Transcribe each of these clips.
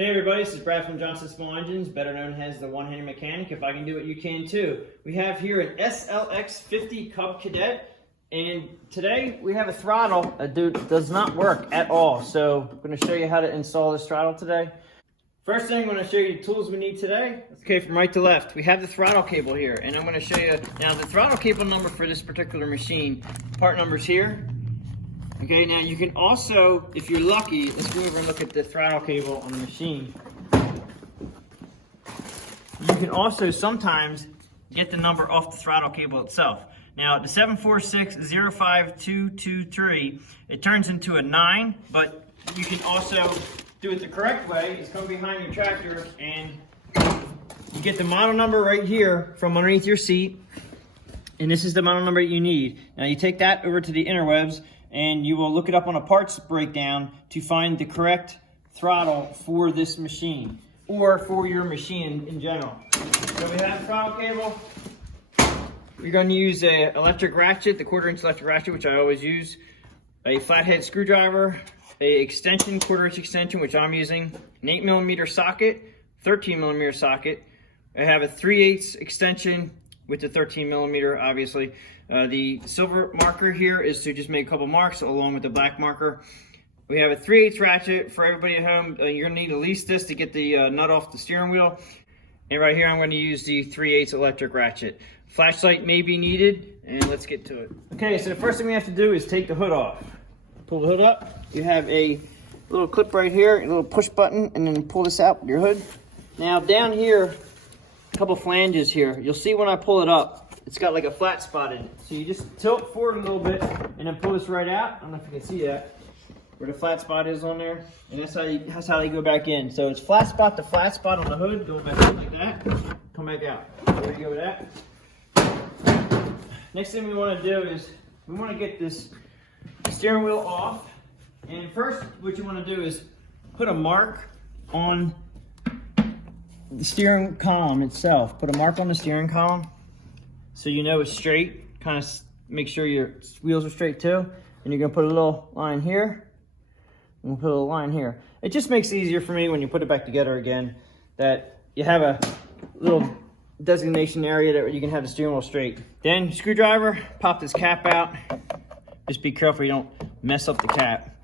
Hey everybody, this is Brad from Johnson Small Engines, better known as the one-handed mechanic. If I can do it, you can too. We have here an SLX 50 Cub Cadet, and today we have a throttle that does not work at all. So I'm going to show you how to install this throttle today. First thing, I'm going to show you the tools we need today. Okay, from right to left, we have the throttle cable here, and I'm going to show you now the throttle cable number for this particular machine. Part number's here. Okay, now you can also, if you're lucky, let's go over and look at the throttle cable on the machine. You can also sometimes get the number off the throttle cable itself. Now, the 746-05223, it turns into a 9, but you can also do it the correct way. Is come behind your tractor and you get the model number right here from underneath your seat. And this is the model number you need. Now, you take that over to the interwebs, and you will look it up on a parts breakdown to find the correct throttle for this machine or for your machine in general. So we have the throttle cable. We're going to use an electric ratchet, the 1/4-inch electric ratchet, which I always use, a flathead screwdriver, a extension, 1/4-inch extension, which I'm using, an 8mm socket, 13mm socket. I have a 3/8 extension with the 13mm, obviously. The silver marker here is to just make a couple marks along with the black marker. We have a 3/8 ratchet for everybody at home. You're gonna need at least this to get the nut off the steering wheel. And right here, I'm gonna use the 3/8 electric ratchet. Flashlight may be needed, and let's get to it. Okay, so the first thing we have to do is take the hood off. Pull the hood up. You have a little clip right here, a little push button, and then pull this out with your hood. Now down here, a couple flanges here. You'll see when I pull it up, it's got like a flat spot in it. So you just tilt forward a little bit and then pull this right out. I don't know if you can see that, where the flat spot is on there. And that's how they go back in. So it's flat spot to flat spot on the hood, going back in like that, come back out. There you go with that. Next thing we want to do is we want to get this steering wheel off. And first, what you want to do is put a mark on the steering column itself. Put a mark on the steering column so you know it's straight. Kind of make sure your wheels are straight too. And you're gonna put a little line here, and we'll put a little line here. It just makes it easier for me when you put it back together again, that you have a little designation area that you can have the steering wheel straight. Then screwdriver, pop this cap out. Just be careful you don't mess up the cap.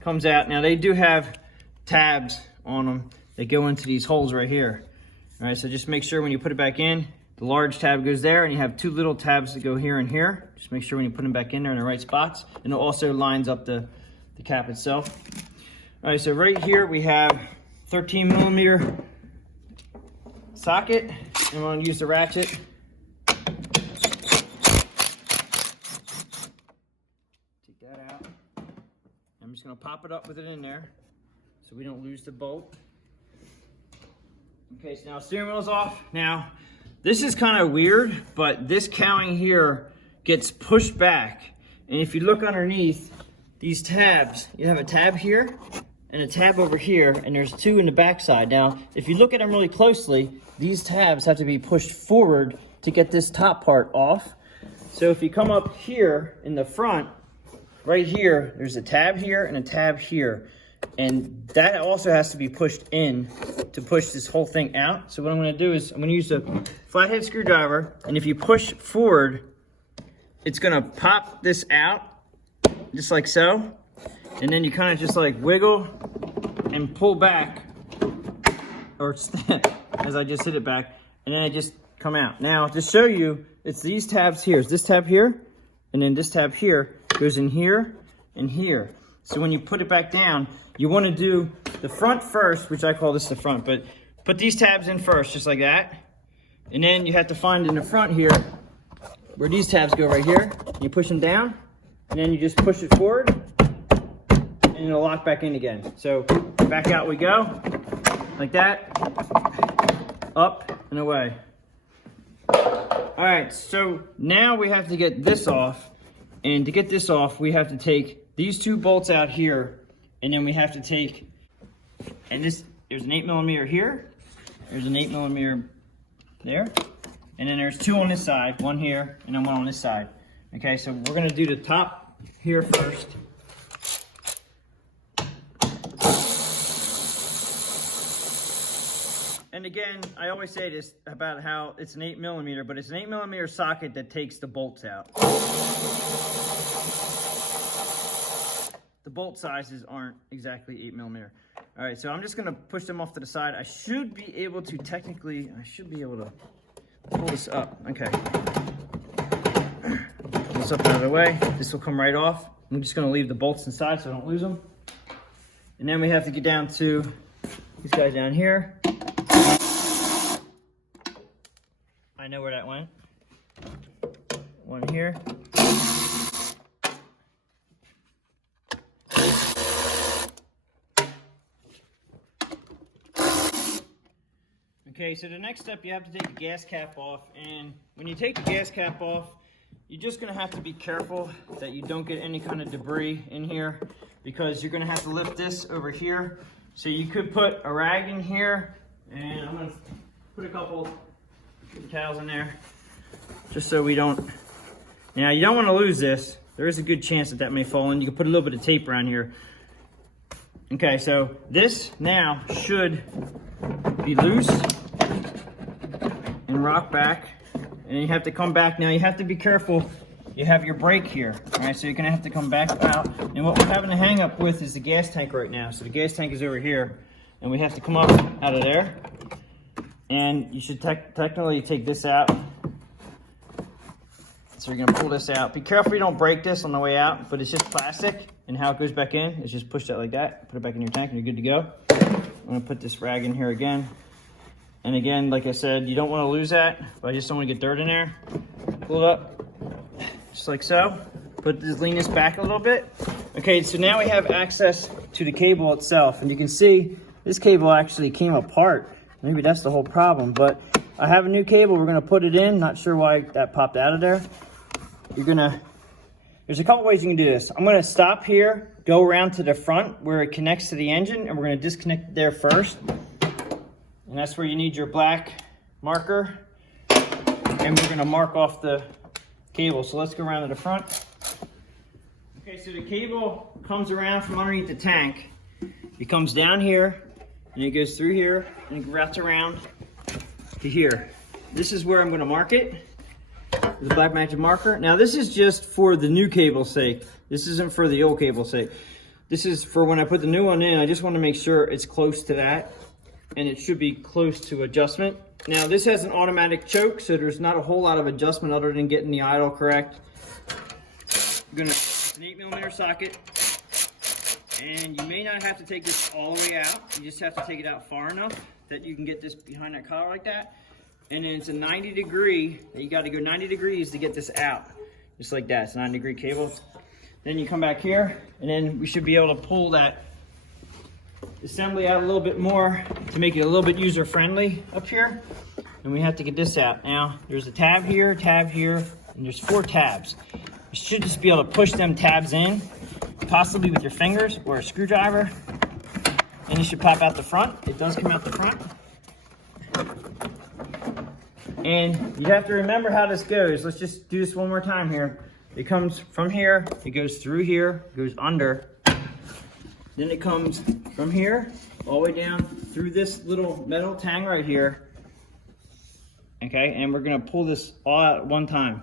Comes out. Now they do have tabs on them that go into these holes right here. All right, so just make sure when you put it back in, the large tab goes there, and you have two little tabs that go here and here. Just make sure when you put them back in there in the right spots, and it also lines up the cap itself. All right, so right here we have 13mm socket, and we're going to use the ratchet. Take that out. I'm just going to pop it up with it in there so we don't lose the bolt. Okay, so now steering wheel's off. Now, this is kind of weird, but this cowling here gets pushed back. And if you look underneath these tabs, you have a tab here and a tab over here, and there's two in the back side. Now, if you look at them really closely, these tabs have to be pushed forward to get this top part off. So if you come up here in the front, right here, there's a tab here and a tab here. And that also has to be pushed in to push this whole thing out. So what I'm going to do is I'm going to use a flathead screwdriver, and if you push forward, it's going to pop this out just like so. And then you kind of just like wiggle and pull back, or as I just hit it back, and then I just come out. Now to show you, it's these tabs here. It's this tab here, and then this tab here goes in here and here. So when you put it back down, you want to do the front first, which I call this the front, but put these tabs in first, just like that. And then you have to find in the front here, where these tabs go right here. You push them down, and then you just push it forward, and it'll lock back in again. So back out we go, like that, up and away. All right, so now we have to get this off. And to get this off, we have to take these two bolts out here, and then we have to take, and there's an 8mm here, there's an 8mm there, and then there's two on this side, one here, and then one on this side. Okay, so we're gonna do the top here first. And again, I always say this about how it's an 8mm, but it's an 8mm socket that takes the bolts out. The bolt sizes aren't exactly 8mm. All right, so I'm just gonna push them off to the side. I should be able to pull this up. Okay. Pull this up out of the way. This will come right off. I'm just gonna leave the bolts inside so I don't lose them. And then we have to get down to these guys down here. I know where that went. One here. Okay, so the next step, you have to take the gas cap off, and when you take the gas cap off, you're just gonna have to be careful that you don't get any kind of debris in here, because you're gonna have to lift this over here. So you could put a rag in here, and I'm gonna put a couple towels in there, just so we don't, now you don't wanna lose this. There is a good chance that that may fall in. You can put a little bit of tape around here. Okay, so this now should be loose and rock back, and you have to come back. Now you have to be careful. You have your brake here, all right? So you're gonna have to come back out. And what we're having to hang up with is the gas tank right now. So the gas tank is over here, and we have to come up out of there. And you should technically take this out. So you're gonna pull this out. Be careful you don't break this on the way out, but it's just plastic, and how it goes back in is just push that like that, put it back in your tank, and you're good to go. I'm gonna put this rag in here again. And again, like I said, you don't wanna lose that, but I just don't wanna get dirt in there. Pull it up, just like so. Put this, lean this back a little bit. Okay, so now we have access to the cable itself, and you can see this cable actually came apart. Maybe that's the whole problem, but I have a new cable. We're gonna put it in. Not sure why that popped out of there. There's a couple ways you can do this. I'm gonna stop here, go around to the front where it connects to the engine, and we're gonna disconnect it there first. And that's where you need your black marker. And we're gonna mark off the cable. So let's go around to the front. Okay, so the cable comes around from underneath the tank. It comes down here, and it goes through here, and it wraps around to here. This is where I'm gonna mark it. The black magic marker. Now this is just for the new cable's sake. This isn't for the old cable's sake. This is for when I put the new one in. I just want to make sure it's close to that, and it should be close to adjustment. Now this has an automatic choke, so there's not a whole lot of adjustment other than getting the idle correct. You're gonna, it's an 8mm socket, and you may not have to take this all the way out. You just have to take it out far enough that you can get this behind that collar like that. And then it's a 90 degree, you got to go 90 degrees to get this out. Just like that, it's a 90-degree cable. Then you come back here, and then we should be able to pull that assembly out a little bit more to make it a little bit user-friendly up here. And we have to get this out. Now, there's a tab here, and there's 4 tabs. You should just be able to push them tabs in, possibly with your fingers or a screwdriver. And it should pop out the front. It does come out the front. And you have to remember how this goes. Let's just do this one more time here. It comes from here, it goes through here, goes under. Then it comes from here, all the way down through this little metal tang right here. Okay, and we're gonna pull this all out at one time.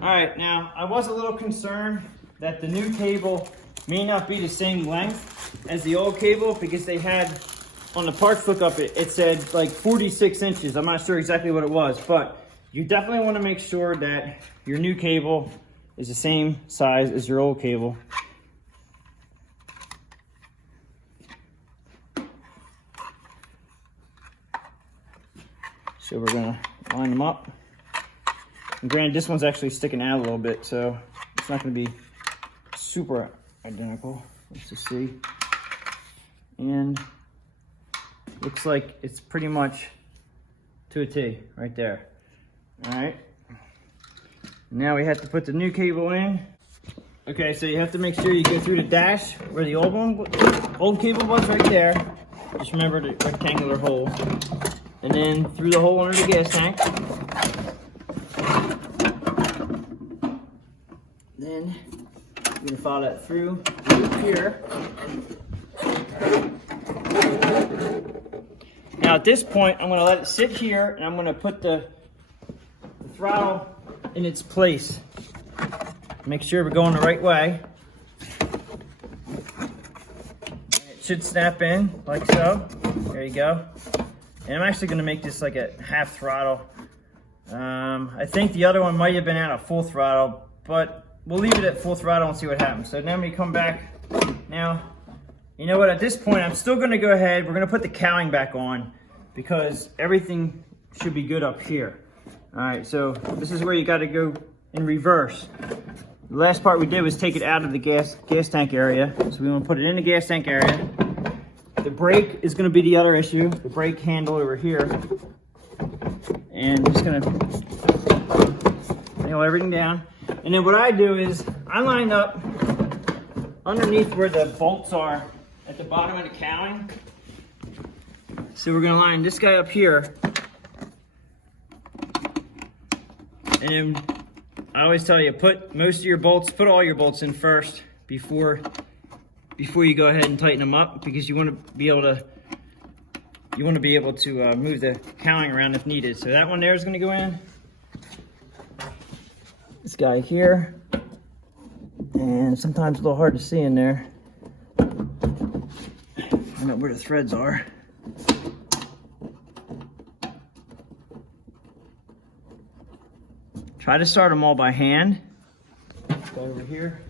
All right, now I was a little concerned that the new cable may not be the same length as the old cable, because they had on the parts hookup it said like 46 inches. I'm not sure exactly what it was, but you definitely want to make sure that your new cable is the same size as your old cable. So we're gonna line them up. And granted, this one's actually sticking out a little bit, so it's not gonna be super identical. Let's just see. And looks like it's pretty much to a T right there. All right. Now we have to put the new cable in. Okay, so you have to make sure you go through the dash where the old cable was right there. Just remember the rectangular hole. And then through the hole under the gas tank. Then you're gonna follow that through the loop here. Now at this point, I'm gonna let it sit here and I'm gonna put the throttle in its place. Make sure we're going the right way. It should snap in like so. There you go. And I'm actually gonna make this like a half throttle. I think the other one might have been at a full throttle, but we'll leave it at full throttle and see what happens. So now we come back. Now, you know what, at this point, I'm still gonna go ahead, we're gonna put the cowling back on because everything should be good up here. All right, so this is where you gotta go in reverse. The last part we did was take it out of the gas tank area. So we wanna put it in the gas tank area. The brake is gonna be the other issue, the brake handle over here. And I'm just gonna nail everything down. And then what I do is I line up underneath where the bolts are at the bottom of the cowling. So we're gonna line this guy up here. And then I always tell you, put all your bolts in first before you go ahead and tighten them up, because you want to be able to move the cowling around if needed. So that one there is going to go in. This guy here, and sometimes a little hard to see in there. I don't know where the threads are. Try to start them all by hand. Go over here.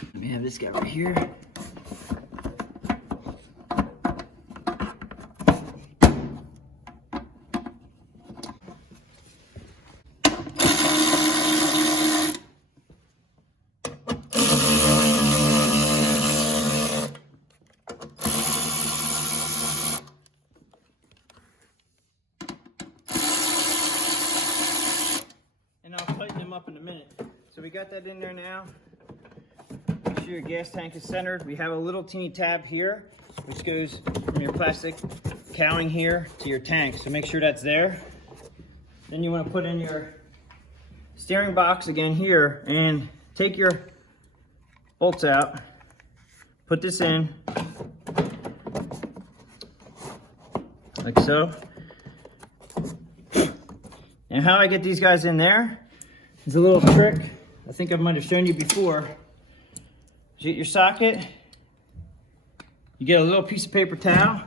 Let me have this guy right here. And I'll tighten them up in a minute. So we got that in there now. Make sure your gas tank is centered. We have a little teeny tab here, which goes from your plastic cowling here to your tank. So make sure that's there. Then you want to put in your steering box again here and take your bolts out. Put this in, like so. And how I get these guys in there is a little trick I think I might have shown you before. You get your socket, you get a little piece of paper towel,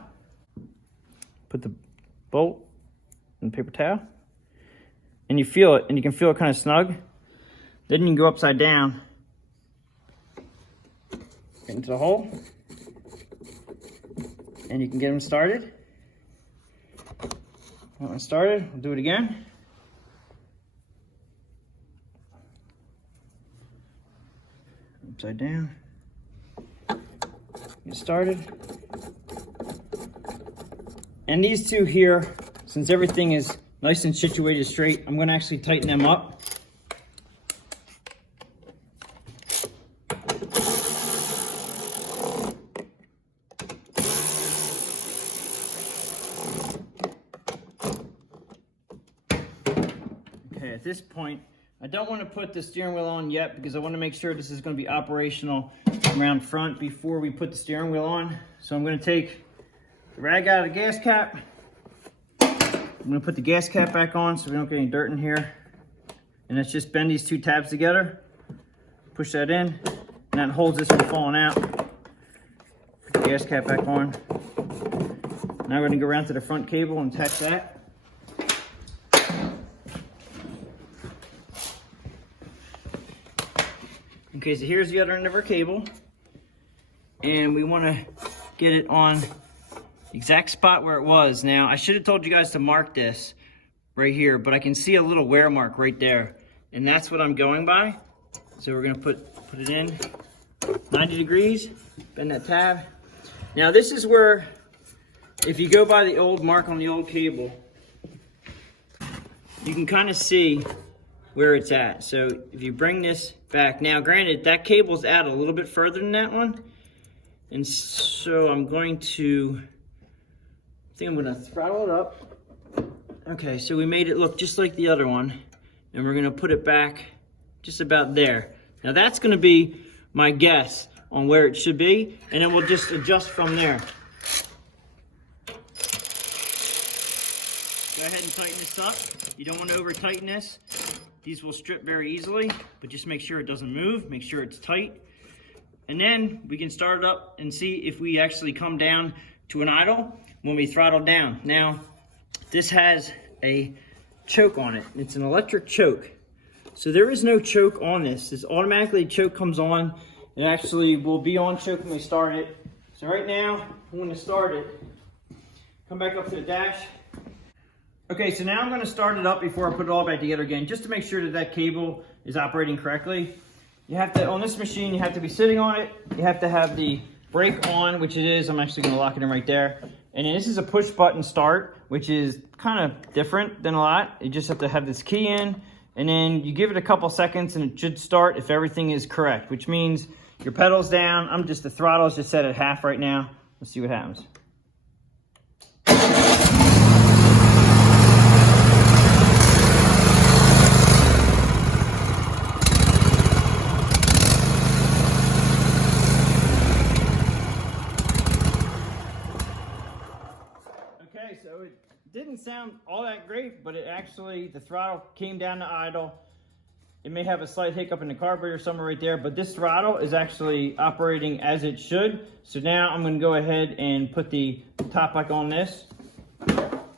put the bolt in the paper towel, and you feel it, and you can feel it kind of snug. Then you can go upside down, get into the hole, and you can get them started. That one started, we'll do it again. Upside down, get started. And these two here, since everything is nice and situated straight, I'm going to actually tighten them up. Okay, at this point, I don't want to put the steering wheel on yet because I want to make sure this is going to be operational around front before we put the steering wheel on. So I'm going to take the rag out of the gas cap. I'm going to put the gas cap back on so we don't get any dirt in here. And let's just bend these two tabs together. Push that in, and that holds this from falling out. Put the gas cap back on. Now we're going to go around to the front cable and attach that. Okay, so here's the other end of our cable, and we want to get it on the exact spot where it was. Now, I should have told you guys to mark this right here, but I can see a little wear mark right there, and that's what I'm going by. So we're going to put it in 90 degrees, bend that tab. Now, this is where, if you go by the old mark on the old cable, you can kind of see where it's at. So if you bring this back, now granted that cable's out a little bit further than that one, and so I'm going to think I'm gonna throttle it up. Okay, so we made it look just like the other one, and we're gonna put it back just about there. Now that's gonna be my guess on where it should be, and then we'll just adjust from there. Go ahead and tighten this up. You don't want to over tighten this. These will strip very easily, but just make sure it doesn't move, make sure it's tight. And then we can start it up and see if we actually come down to an idle when we throttle down. Now, this has a choke on it. It's an electric choke. So there is no choke on this. This automatically choke comes on. It actually will be on choke when we start it. So right now, I'm gonna start it. Come back up to the dash. Okay, so now I'm gonna start it up before I put it all back together again, just to make sure that that cable is operating correctly. You have to, on this machine, you have to be sitting on it. You have to have the brake on, which it is. I'm actually gonna lock it in right there. And then this is a push button start, which is kind of different than a lot. You just have to have this key in, and then you give it a couple seconds and it should start if everything is correct, which means your pedal's down. The throttle is just set at half right now. Let's see what happens. Okay, so it didn't sound all that great, but it actually, the throttle came down to idle. It may have a slight hiccup in the carburetor somewhere right there, but this throttle is actually operating as it should. So now I'm gonna go ahead and put the top back on this.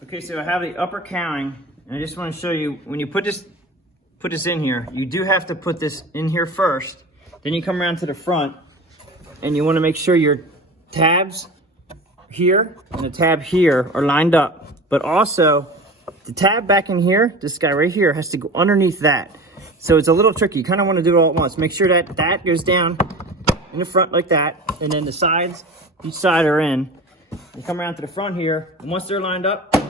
Okay, so I have the upper cowling, and I just wanna show you, when you put this in here, you do have to put this in here first. Then you come around to the front, and you wanna make sure your tabs here and the tab here are lined up, but also the tab back in here, this guy right here, has to go underneath that. So it's a little tricky. You kind of want to do it all at once. Make sure that that goes down in the front like that, and then the sides, each side are in. You come around to the front here, and once they're lined up, you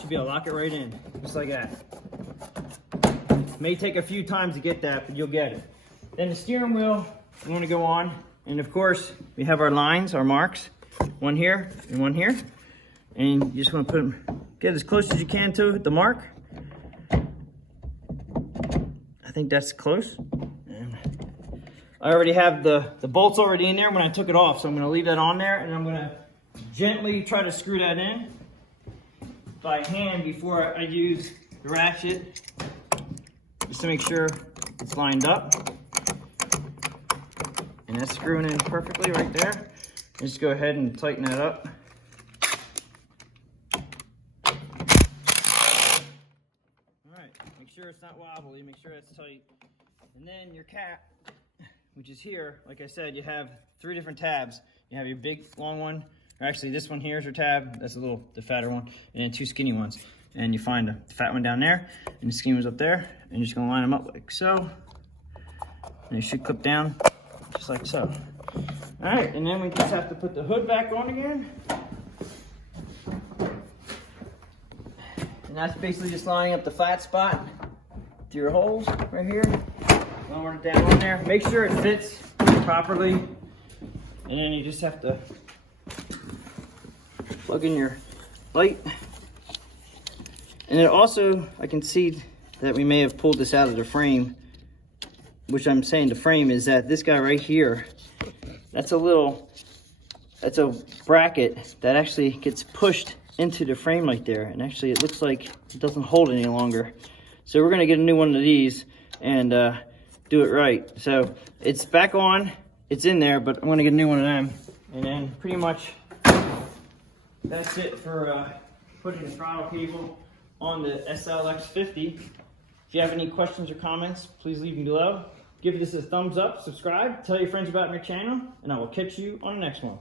should be able to lock it right in, just like that. It may take a few times to get that, but you'll get it. Then the steering wheel, you want to go on, and of course, we have our lines, our marks. One here and one here, and you just want to put them, get as close as you can to the mark. I think that's close. And I already have the bolts already in there when I took it off, so I'm going to leave that on there, and I'm going to gently try to screw that in by hand before I use the ratchet, just to make sure it's lined up. And that's screwing in perfectly right there. Just go ahead and tighten that up. All right, make sure it's not wobbly, make sure that's tight. And then your cap, which is here, like I said, you have 3 different tabs. You have your big, long one, or actually this one here is your tab, that's the fatter one, and then 2 skinny ones. And you find the fat one down there, and the skinny one's up there, and you're just gonna line them up like so. And it should clip down, just like so. All right, and then we just have to put the hood back on again. And that's basically just lining up the flat spot to your holes right here. Lower it down on there. Make sure it fits properly. And then you just have to plug in your light. And then also, I can see that we may have pulled this out of the frame, which I'm saying the frame is that this guy right here, that's a bracket that actually gets pushed into the frame right there. And actually it looks like it doesn't hold any longer. So we're gonna get a new one of these and do it right. So it's back on, it's in there, but I'm gonna get a new one of them. And then pretty much that's it for putting the throttle cable on the SLX 50. If you have any questions or comments, please leave them below. Give this a thumbs up, subscribe, tell your friends about my channel, and I will catch you on the next one.